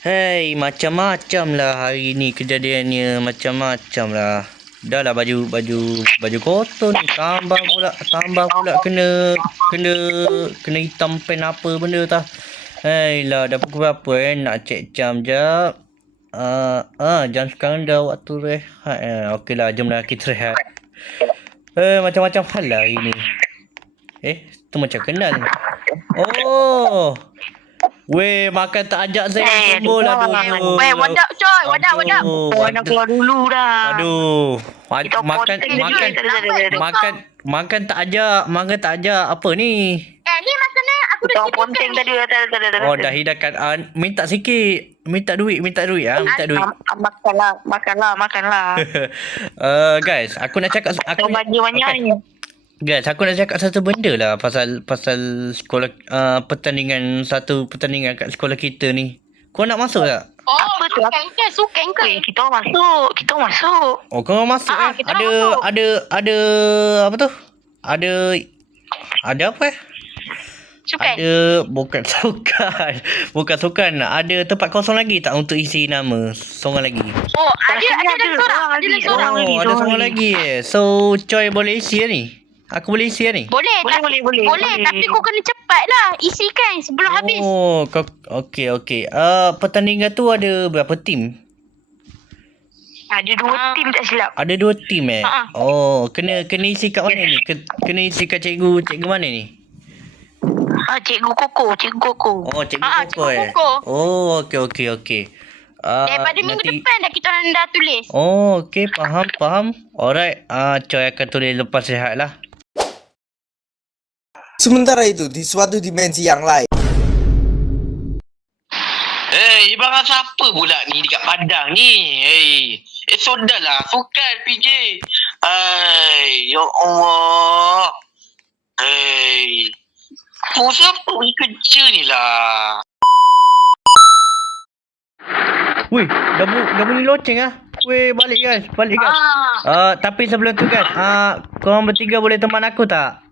Hei, macam-macam lah hari ni kejadiannya, macam-macam lah. Dah lah baju kotor ni, tambah pula kena hitam pen apa benda tah. Hei lah, dah pukul berapa nak cek jam jap. Jam sekarang dah waktu rehat. Okey lah, jom lah kita rehat. Macam-macam hal lah hari ni. Tu macam kenal. Oh. Weh, makan tak ajak saya kumpul lah dulu. Weh, wadak coy, wadak. Nak keluar dulu dah. Aduh. Makan tak ajak. Apa ni? Ni makanan aku dah Kita ponteng tadi. Oh, dah hidangkan. Minta sikit. Minta duit. Minta duit. Makanlah. Guys, aku nak cakap Banyak ni. Guys, aku nak cakap satu benda lah pasal sekolah satu pertandingan kat sekolah kita ni. Kau nak masuk tak? Oh, Apa tu? sukan ke? Kita masuk. Oh, kau masuk kita masuk. Ada apa tu? Ada apa Sukan. Ada bukan sukan. Ada tempat kosong lagi tak untuk isi nama? Seorang lagi. Oh, ada seorang. Ada seorang. Ada seorang lagi. So, Choi boleh isi ni? Aku boleh isi ni? Boleh, tapi kau kena cepat lah. Isikan sebelum habis. Oh, okey. Pertandingan tu ada berapa tim? Ada 2 tim tak silap. Ada 2 tim Oh, kena isi kat mana ni? Kena isi kat cikgu mana ni? Cikgu Koko. Oh, cikgu Cikgu Koko. Koko. Oh, okey. Daripada minggu depan kita orang dah tulis. Oh, okey, faham. Alright, Choi akan tulis lepas rehat lah. Sementara itu, di suatu dimensi yang lain. Ibarat siapa pula ni dekat Padang ni? Sudahlah, sukan PJ. Ya Allah. Siapa pergi kerja ni lah? Weh, dah boleh loceng ah. Weh, balik guys. Tapi sebelum tu guys, korang bertiga boleh teman aku tak?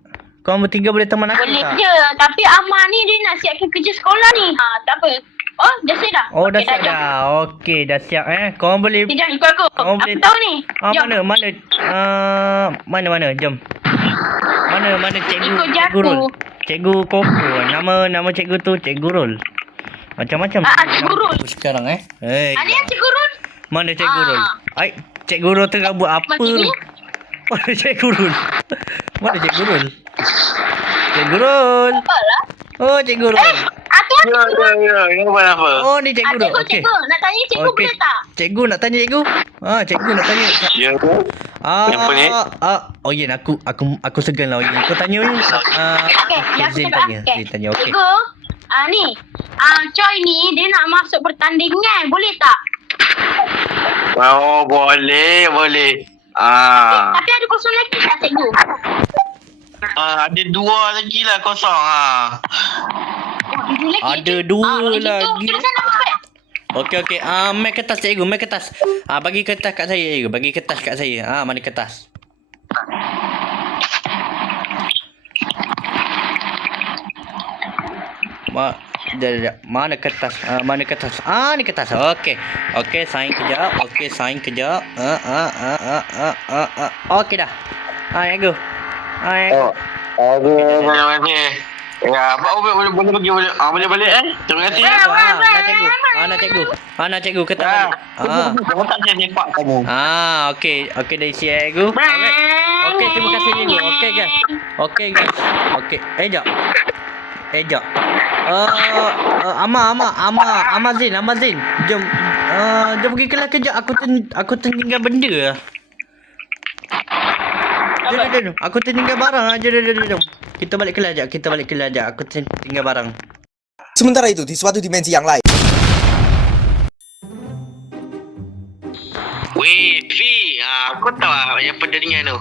Boleh je. Tapi Amar ni dia nak siapkan kerja sekolah ni. Tak apa. Oh, dah siap dah? Oh, dah siap dah. Okey, dah siap Korang boleh... Sekejap, ikut aku. Korang Aku boleh... tahu ni. Jom. Mana? Jom. Mana cikgu? Ikut Cikgu Rul. aku. Cikgu Koko. Nama cikgu tu Cikgu Rul. Macam-macam. Cikgu Rul. Sekarang Hey. Ada yang Cikgu Rul? Mana Cikgu Rul? Cikgu Rul tengah buat apa? Cikgu? Mana Cikgu Rul? Cikgu Rul. Apalah. Oh, Cikgu Rul. Ya. Kenapa? Oh, ni Cikgu Rul. Okey. Cikgu. Nak tanya cikgu boleh tak? Cikgu nak tanya cikgu? Cikgu nak tanya. Ya ke? Apa ni? Oh ya, aku segan lah. Kau tanya ni. Okey, yang aku Zin cakap. tanya. Okey. Cikgu, ni. Choi ni dia nak masuk pertandingan. Boleh tak? Oh, boleh. Tapi ada kosong lagi tak cikgu? Ada 2 lagi lah kosong. Ada 2 lagi. Kita sana cepat. Okey. Mai kertas cikgu, mai kertas. Bagi kertas kat saya cikgu, bagi kertas kat saya. Mana kertas? Mana kertas? Mana kertas? Ni kertas. Okey, sign kejap. Okey dah. Cikgu. Terima kasih. Ya, boleh pergi boleh. Boleh balik Terima kasih. Nak cikgu kertas. Kamu tak saya sepak kamu. Okey dah isi cikgu. Okey, terima kasih cikgu. Okey guys. Jap. Ama Zin. Jom pergi kelas kejap. Aku tertinggal benda lah. Jom. Aku tertinggal barang. Jom. Kita balik kelas jap. Aku tertinggal barang. Sementara itu, di suatu dimensi yang lain. Weh, Fi. Kau tahu yang pertandingan tu?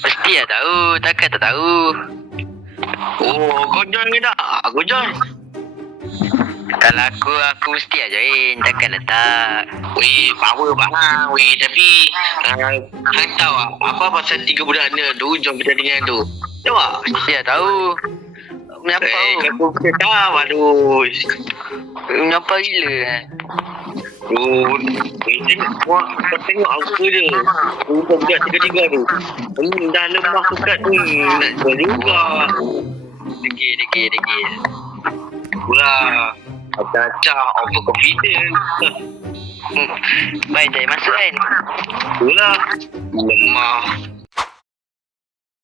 Mesti lah tahu. Takkan tak tahu. Oh, kau join ke tak? Aku join. Kalau aku mesti lah join. Takkan tak. Weh, power bang. Weh, tapi kau tahu apa pasal 3 budak ni tu join pertandingan tu? Tahu tak? Mesti lah tahu. Menyampah Kau tak, aduh. Menyampah gila. Kau tengok apa je. Kau budak tiga-tiga tu. Dah lemah pekat tu. Nak jual juga. Degil. Pula. Acah-acah overconfident. Baik, Jai. Masuk kan? Pula. Lemah.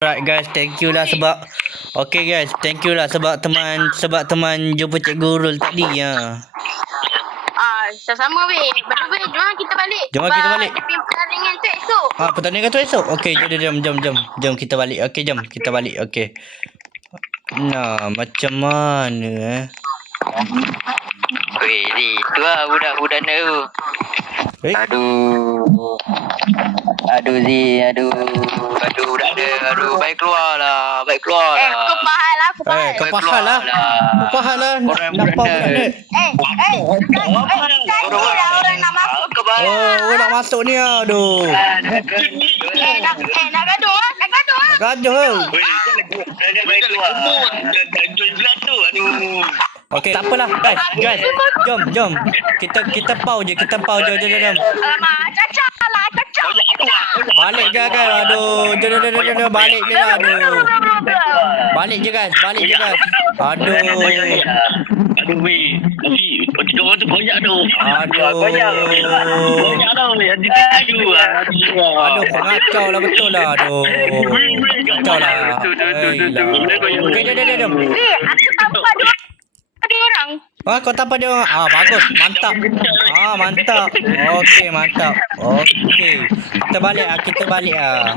Alright guys, thank you lah sebab okay guys, thank you lah sebab teman jumpa Cikgu Rul tadi ya. Sama weh. Berdua jom kita balik. Jom kita balik. Tapi pertandingan tu esok. Pertandingan tu esok. Okey, jom kita balik. Okey, jom kita balik. Okey. Nah, macam mana Weh, ni. Tu lah budak-budak nak tu. Aduh Zee, aduh budak dia, baik keluar lah. Kau faham lah, aku faham. kau faham lah. Nampak budak ni. Tadi lah orang nak masuk. Orang nak masuk ni aduh. Nak gaduh lah. Gaduh. Jangan baik keluar. Dah jual belah tu. Aduh. Okey, tak apalah guys. Jom. Kita pau je. Jom. Alamak, cacah lah. Balik je guys. Aduh. Jom. Balik je lah. Aduh. Balik je guys. Aduh. Aduh weh. Tapi tiga orang tu banyak tu. Aduh. Banyak tu weh. Hati kayu. Aduh, pengacau lah betul lah. Aduh. Pengacau lah. Okey, jom. Aku tampak dua orang. Kau tampak dia orang. Bagus. Mantap. Mantap. Okey, mantap. Okey. Kita balik ah.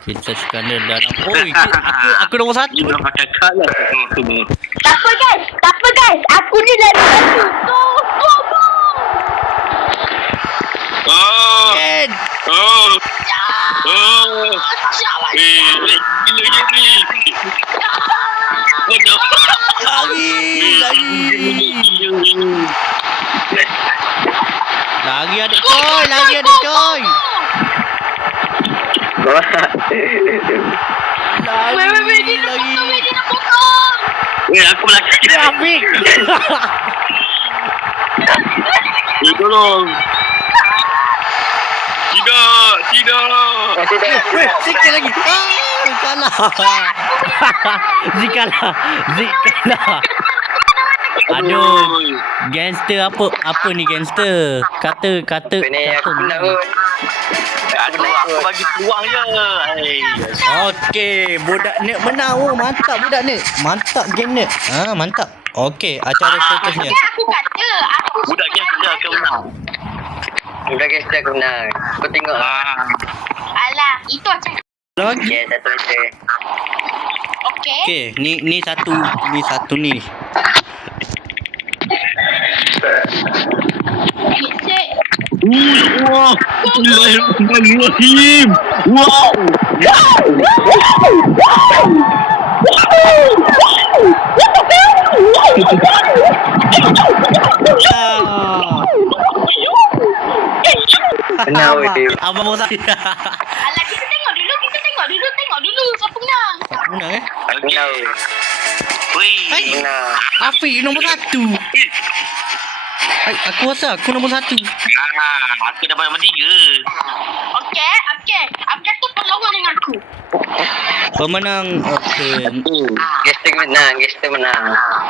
Kita sekarang dalam. Aku nombor 1. Tak apa guys. Aku ni lagi satu. Go. Lagi adik coy. Weh, dia nak potong. Weh, aku belakang. Trafik. Tolong. Tidak. Weh, sikit lagi. Kalah. Zik kalah. Aduh. Gangster apa ni gangster? Kata. Ni aku nak pun. Aku bagi peluang je. Okey, budak ni menang. Mantap budak ni. Mantap game ni. Mantap. Okey, acara seterusnya. Aku kata. Budak gangster akan menang. Budak gangster aku menang. Kau tengok. Alah, itu macam. Lagi. Okay, satu je. Okey. Okey, ni satu ni. Wah, Bismillahirrahmanirrahim. Wow. Kenal dia. Abang mau saya. Alah, kita tengok dulu. Siapa menang? Menang Kenal. Kenal. Afiq nombor 1. Aku rasa aku nombor 1. Aku dapat nombor 3. Okey. Aku kata perlawan dengan aku. Pemenang. Okey. Gangster menang.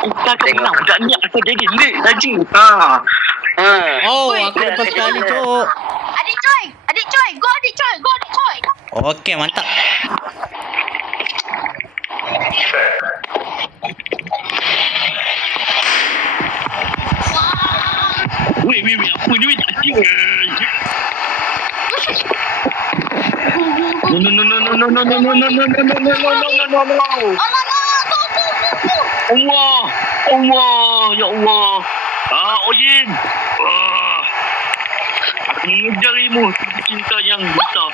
Kau menang budak ni aku jadi leg laju. Oh, aku lepas sekali cok. Adik Choi. Go Adik Choi. Okey, mantap. Weh, apa ni tak kira. No. Allah, ya Allah. Ojin. Aku mengejar cinta yang buta. No.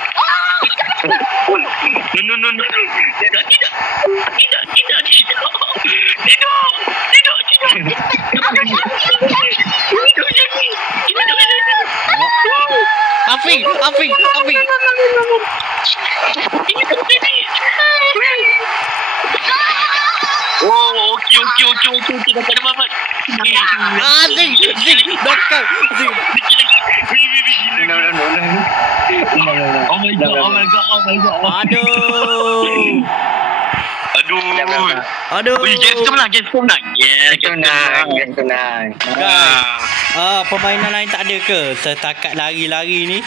Tidak. Afiq. Okey. Tak ada mamat. Zing. Dokar. Zing. Oh my god. Aduh. Wih, game menang. Yeah, game menang. Permainan lain tak ada ke? Setakat lari-lari ni.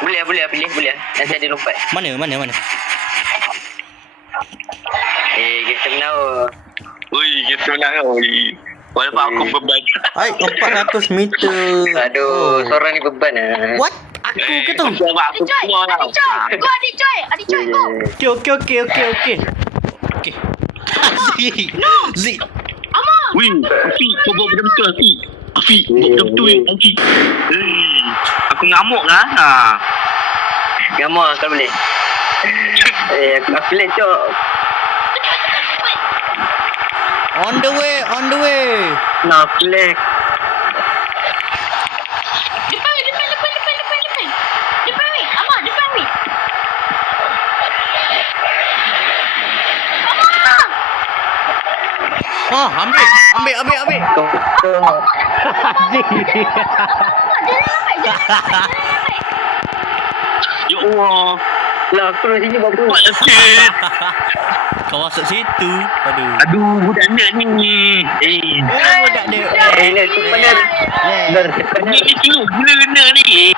Boleh. Nanti ada lompat. Mana? Game menang. Ui, game menang. Walaupun aku beban. Ai, 400 meter. Aduh, seorang ni beban What? Aku ke tu? Adik Joy. Go Adik Joy, go. Okey. Zik. Wih, Afiq, kau buat benda betul, Afiq. Afiq, buat benda betul, Afiq. Aku ngamuk lah. Ngamuk kau boleh. Aku boleh, Cok. On the way. Nak boleh. Depan weh. Amar, depan weh. Ambil. Ya Allah. Lah, aku dari sini buat apa? Buat sikit. Kau masuk situ. Aduh, budak nerd ni. Budak dia. Nerd tu benar. Nerd sepenuh. Ni kilo gila nerd ni.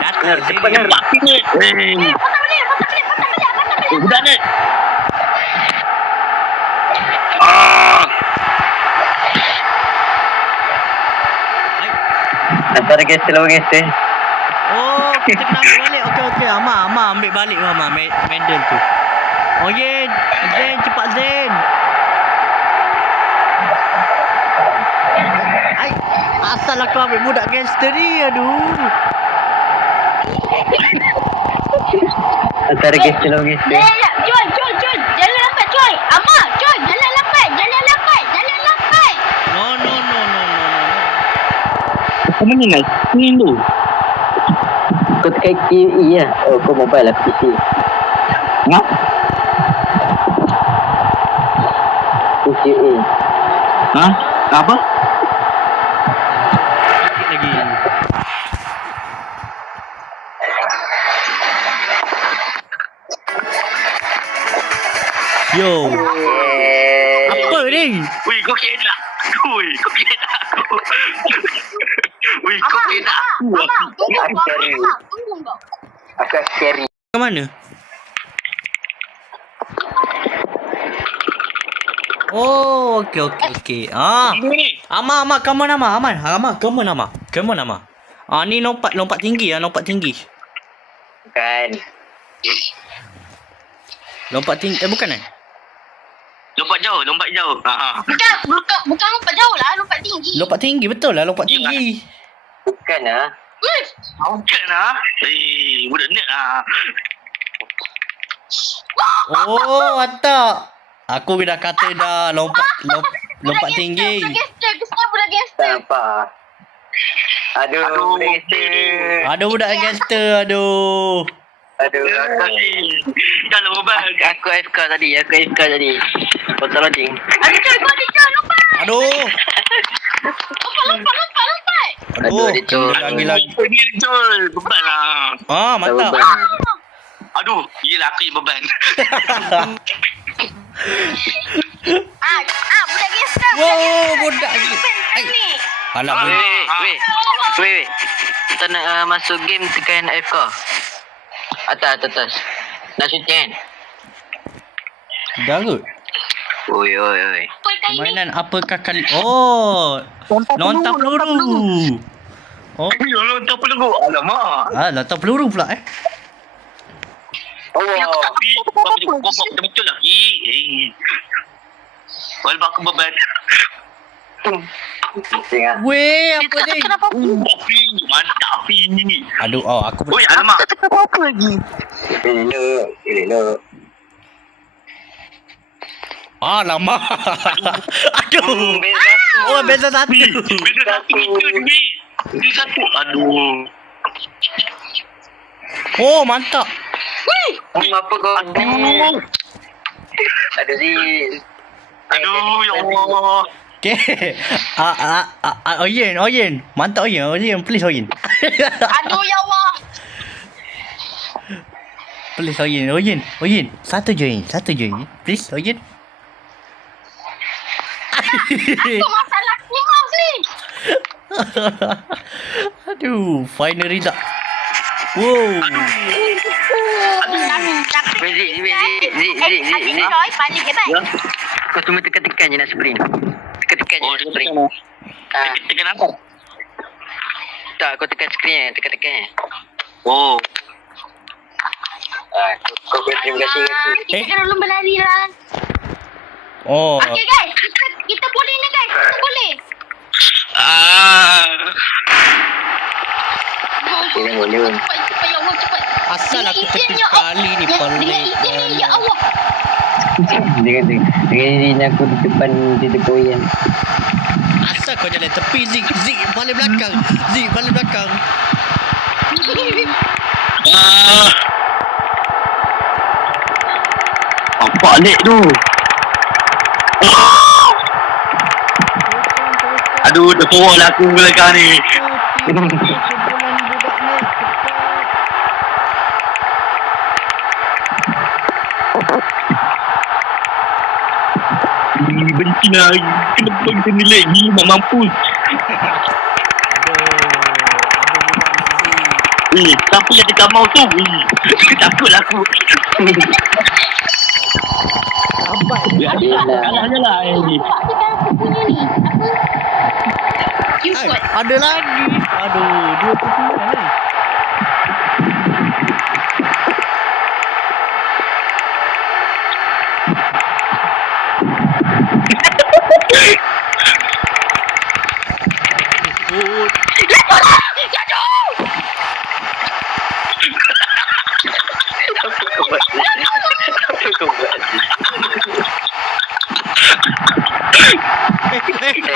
Datang sini. Sepenuh. Patah balik. Budak nerd. Antara gangster lawan gangster. Oh, kita kena ambil balik. Okey. Amar ambil balik Amar medal tu. Oh ye, Zen cepat Zen. Ai, asal aku ambil budak gangster ni. Aduh. Antara gangster lawan gangster. Joy. Jalan lambat, Joy. Amar, Joy, jalan lambat. No. Apa ni naik? Ni tu. Kau tekan QE lah. Oh, kau mobile lah PC. Ngap? QE. Ha? Apa? Sikit lagi. Yo. Apa ni? Wih, kau kira tak? Wih, kau kira tak aku? Wih, kau kira tak aku? Tunggu kau. Aku scary. Ke mana? Oh, okey. Amar, come on Amar. Ni lompat tinggi. Bukan. Lompat tinggi, bukan Lompat jauh. Bukan lompat jauh lah, lompat tinggi. Lompat tinggi, betul lah lompat tinggi. Bukan lah. Bukan lah. Budak nerd lah. Oh, tak. Aku dah kata dah lompat tinggi. Budak gangster. Apa? Aduh, Budak gangster, aduh. Kalau beban. Aku AFK tadi. Kau tak loading. Adik Joy, lompat. Aduh. Lompat. Aduh, lagi. Beban lah. Mantap. Aduh, yelah aku yang beban. Budak gangster. Budak ni. Alah, Weh. Kita nak masuk game tekan AFK. Atas. Nak shoot kan? Garut. Oi. Permainan apakah kali? Oh, lontar peluru. Oh, Lontar peluru. Alamak. lontar peluru pula Oh, kau buat betul lah. Walaupun aku beban. Weh, apa ni? Afi, mantap Afi ni. Aduh, aku Oi, alamak. Tak cakap apa lagi. Elok. Alamak. Aduh. Beza Beza satu. Beza satu. Aduh. Oh, mantap. Apa kau? Aduh, Zee. Aduh, ya Allah. Okay. Oyen. Mantap Oyen. Please Oyen. Aduh, ya Allah. Please Oyen. Satu je. Please Oyen. Apa masalah ni mouse ni? Aduh, finally tak. Wow. Zee. Roy, paling hebat. Kau cuma tekan-tekan je nak sprint. Tekan-tekan je nak sprint. Tekan apa? Tak, kau tekan screen. Tekan-tekan. Oh. Kau terima kasih. Kita kena lomba lari lah. Oh. Okay guys, kita boleh ni guys. Kita boleh. Boleh. Cepat ya Allah, cepat. Asal aku Dengan tepi izin ya sekali ni Dengan pelik. izin ni ya Allah. Dengan aku di depan titik koyan. Asal kau jalan tepi Zik paling belakang. Apa Alik tu? Aduh, tersorok lah aku belakang ni. Benci lah. Kenapa kita nilai ni nak mampus? Siapa yang dekat mau tu? Takutlah aku. Kalah je lah. Paksakan aku punya ni. Apa? Cupid. Ada lagi. Aduh, 29 ni.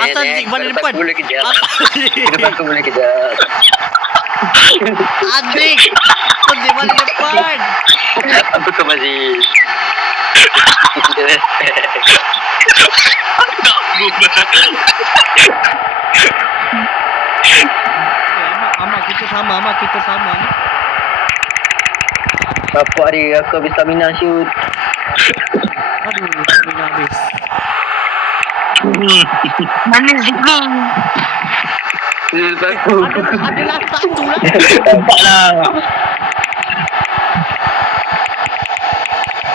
Asal Zik balik depan. Boleh kejar. Aku boleh kejar. Adik. Asal Zik balik depan. Aku tu masih. Amak kita sama ni. Bapak dia, aku habis stamina shoot. Aduh, stamina habis. Mana Zikni? Adalah satu lah. Nampak lah.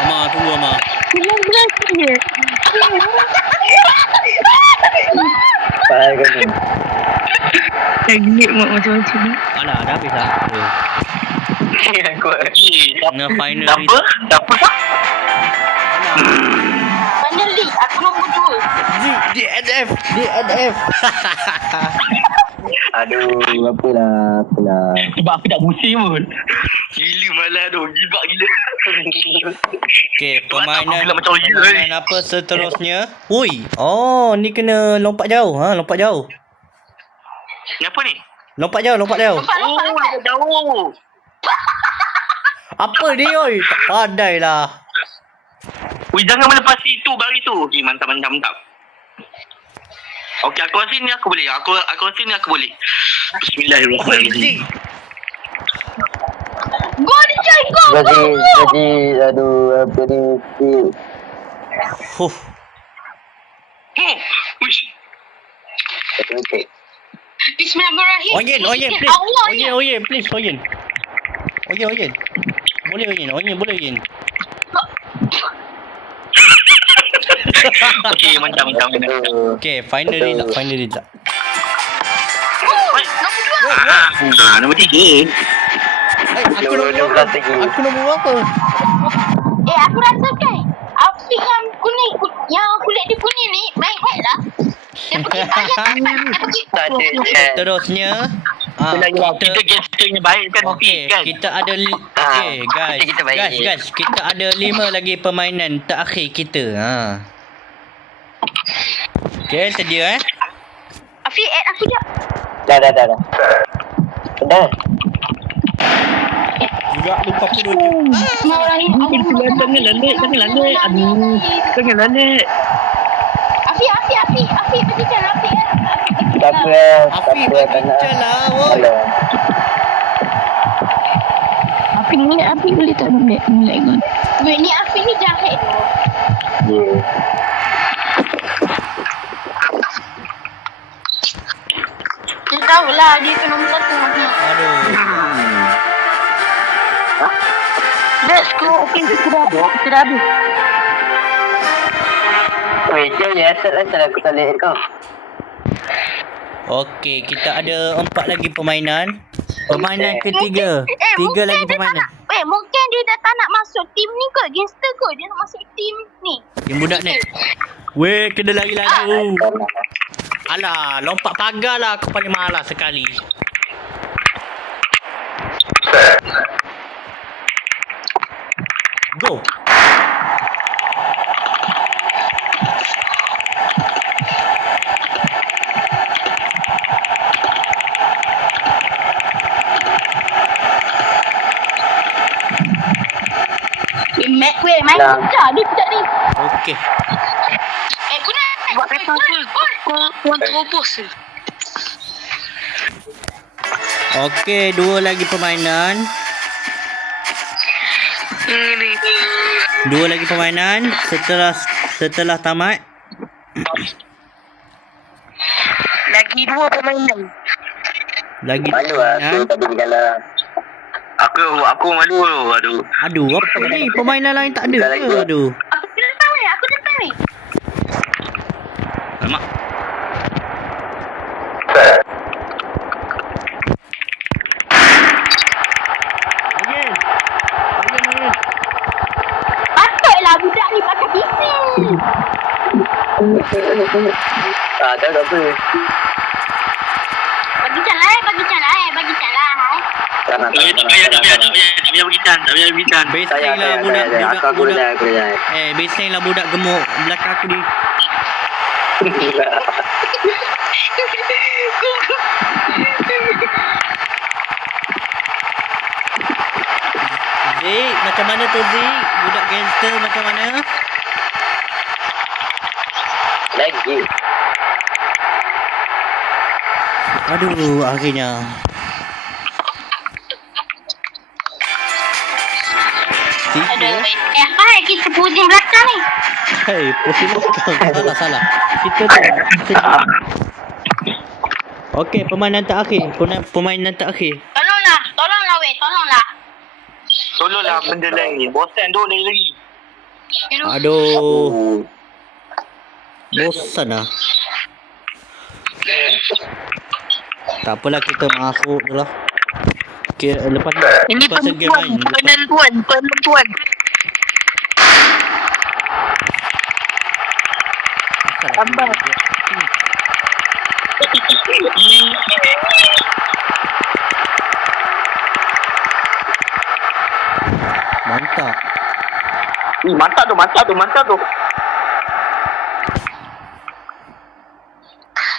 Amak, tunggu Amak. 19 je. Faham kan tu? Teknik macam-macam ni. Alah, dah habis lah. Aku Nah, final Siapa? Finally, aku nombor 2. DNF. Aduh, apalah. Sebab aku tak pusing pun. Gila malah tu, gibak gila. Okay, Aku bilang macam gila, permainan apa seterusnya? Ui, oh ni kena lompat jauh. Lompat jauh. Ni apa ni? Lompat jauh. Lompat. Jauh. Apa dia oi? Tak pandai lah. Ui, jangan melepasi tu, bari tu. Okay, mantap. Okay, aku rasa ni aku boleh. Aku rasa ni aku boleh. Bismillahirrahmanirrahim. Go ni Joy, go. Jadi, aduh, apa ni? Huh. Wish. Okay. Bismillahirrahmanirrahim. Oyen, Izin please. Allah ya. Oyen, please, Oyen. Boleh Oyen. Okay, mantap. Okay, finally tak. Nombor 3. Aku nombor berapa? Aku rasa kan outfit yang kuning, yang kulit dia kuning ni main head lah. Dia pergi Terusnya kita gesturnya baik kan? Okay, kan? kita ada kita baik. guys, kita ada 5 lagi permainan terakhir kita. Okay, sedia Afiq, add aku jap. Dah. Gak lupa aku dojo. Semua orang ni Jangan lalit. Aduh. Jangan lalit. Afi bagi cara Afi kan. Afi bagi jalan woi. Api boleh tak molek kan? Weh ni Afi ni jahat tu. Dia tahulah dia tu nombor 1 maknanya. Aduh. Let's go. Okay, sudah habis. Okey, kita ada 4 lagi permainan. Permainan ketiga. 3 lagi permainan. Mungkin dia dah tak nak masuk tim ni kot. Gangster kot. Dia nak masuk tim ni. Yang budak ni. Weh, kena lari laju. Alah, lompat pagar lah. Aku paling malas sekali. Go. Main buka dia budak ni. Okey. Kunai. Buat kata apa? Kau terobos. Okey, 2 lagi permainan. 2 lagi permainan setelah tamat. Lagi 2 permainan. Lagi permainan. Aku malu. Aduh. Aduh, apa ni? Permainan lain tak ada ke? Aduh. Aku depan ni. Alamak. Again. Patutlah budak ni pakai pisau. Tak apa. Bagi calah. Tak payah berbincang. Besteng lah budak. Besteng lah budak gemuk belakang aku ni. Zik, macam mana tu Zik? Budak gangster macam mana? Lagi. Aduh, akhirnya. Aduh. Apa kita pusing belakang ni? Hei, pusing belakang. Salah. Kita Okey, permainan terakhir. Permainan terakhir. Tolonglah weh, tolonglah. Tolonglah benda lain. Bosan tu lagi. Aduh. Bosan lah. Tak apalah, kita masuk je lah. Okay, lepas Ini game lain. penentuan. Sabar. Mantap. Mantap tu.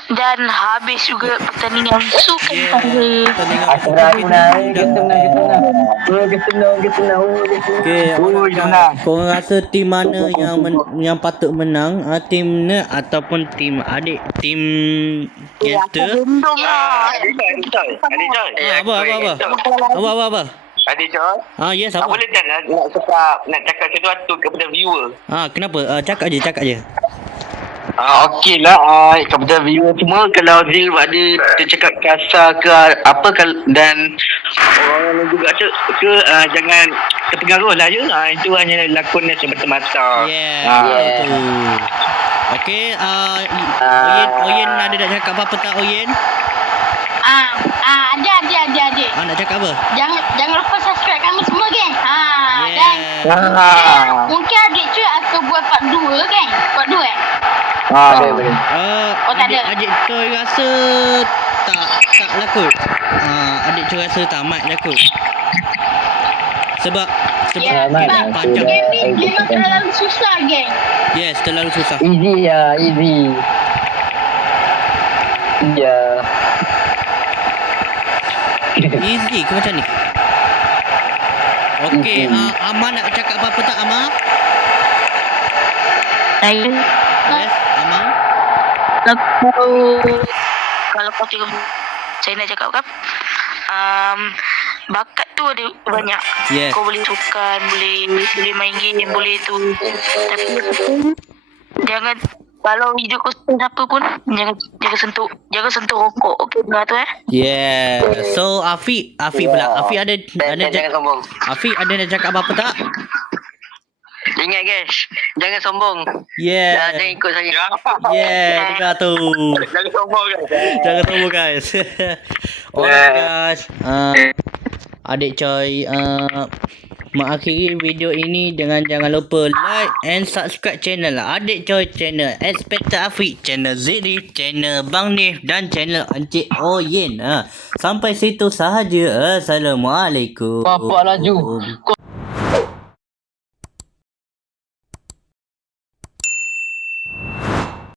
Dan habis juga pertandingan sukan tangga. Okay, korang rasa tim mana yang patut menang? Tim ni ataupun tim adik? Tim gangster? Gendong lah. Apa? Adik Joy. Yes, Tak apa? boleh tak nak cakap sesuatu kepada viewer. Kenapa? Cakap je. Okey lah kepada viewer semua, kalau Zil ada tercakap kasar ke apa dan orang juga ke jangan terpengaruh lah ya. Itu hanya lakonnya semata-mata. Betul. Okey, Oyen ada nak cakap apa tak Oyen? Ada. Nak cakap apa? Jangan lupa subscribe kami semua geng. Yeah. Dan mungkin adik cuy akan buat part 2 geng. Part 2 Boleh. tak ada. Adik Coy rasa tak lakut. Adik Coy rasa tamat lakut. Sebab panjang. Game ni memang terlalu susah geng. Yes, terlalu susah. Easy. Ya. Easy ke macam ni? Okey, Amar nak cakap apa-apa tak, Amar? Saya Yes, Amar. kalau kau tengok, saya nak cakap kan, bakat tu ada banyak. Yes. Kau boleh sukan, boleh main game, boleh tu. Tapi jangan, kalau hidup kau apa pun, jangan sentuh rokok. Okey, benar tu Yeah. So Afiq pula. Afiq ada Jangan sombong. Afiq ada nak cakap apa-apa tak? Ingat guys, jangan sombong. Yeah. Jangan ikut saya. Yeah, dengar tu. Jangan sombong guys. Jangan tunggu guys. Alright guys. Adik Coy mengakhiri video ini dengan jangan lupa like and subscribe channel Adik Coy channel, Inspector Afiq channel, Ziri channel, Bang Nif dan channel Encik Oyen. Sampai situ sahaja. Assalamualaikum. Bapak laju.